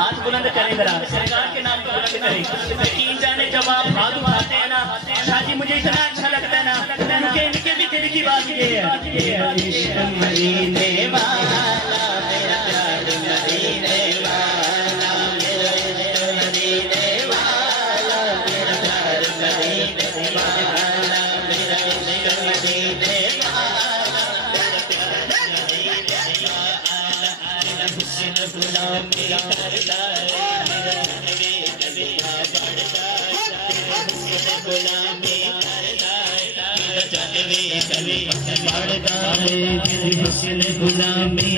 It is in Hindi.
हाथ बुलंद करें जरा, सरकार के नाम पर बुलंद करें। यकीन जाने जब आप हाथ उठाते हैं ना शादी, मुझे इतना अच्छा लगता है ना, क्योंकि इनके भी दिल की बात ये है। गुलामी